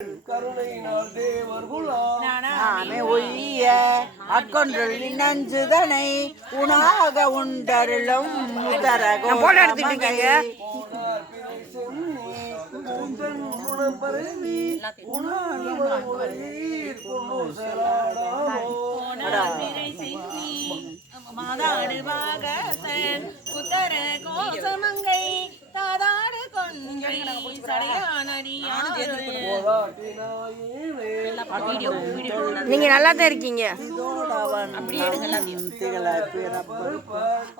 கருணையினால் தேவர்குலாம் நாமே ஒய்ய அக்கொன்றில் நஞ்சுதனை உணாக உண்டருளும் முத்தரகோ மாதாடு பாகசன் உத்தர கோசமங்கை தாதாடு கொங்கை நீங்க நல்லா தான் இருக்கீங்க.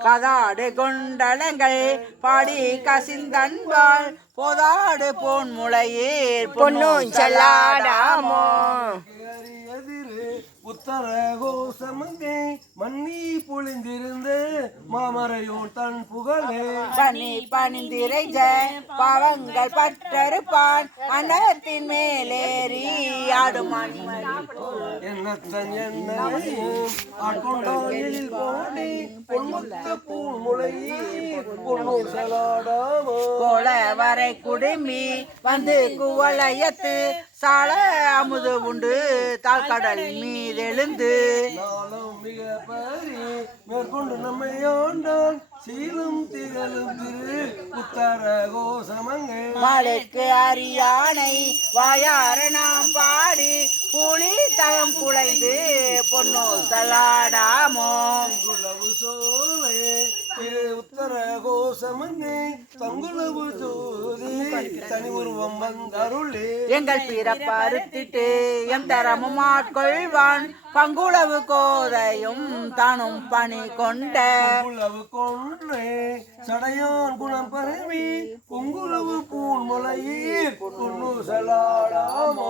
கதாடு கொண்டலங்கள் பாடி கசிந்தன்பால் போதாடு போன் முளையீர் பொன்னும் செல்லாடாமோ உத்தர கோசமங்கை மன்னி பொழிந்திருந்த மாமரையோன் தன் புகழே பனி பணிந்திரைஞ்ச பாவங்கள் பற்றறுப்பான் அன்னத்தின் மேலேறி ஆடுமான் என்னத்தன் என்னையும் ஆட்கொண்டாயில் போனே பொன்முத்த பூ முளையீர் பொன்னு செலாடாமோ கோல வரை குடுமி வந்து குவளையத்து சால அமுது உண்டு தாழ்கடல் மீதெழுந்து நாளும் மிக பரி மேற்கொண்டு நம்மை ஆண்டான் சீலும் திகழும் திரு உத்தர கோசமங்கை மாலைக்கு அரியானை வாயார நாம் பாடி புலி தகம் குலைந்து பொன்னோ சலாடாமோ தங்குளவு சோலை திரு உத்தர கோசமங்கை தங்குளவு ஜோதி தனி உருவம் வந்தருளே எங்கள் பிறப்பறுத்திட்டு எந்தரமும் ஆட்கொள்வான் பங்குளவு கோதையும் தானும் பணி கொண்ட உளவு கொன்றே சடையான் குணம் பரவி பொங்குளவு பூன் முளையீர் பொன்னு செலாடாமோ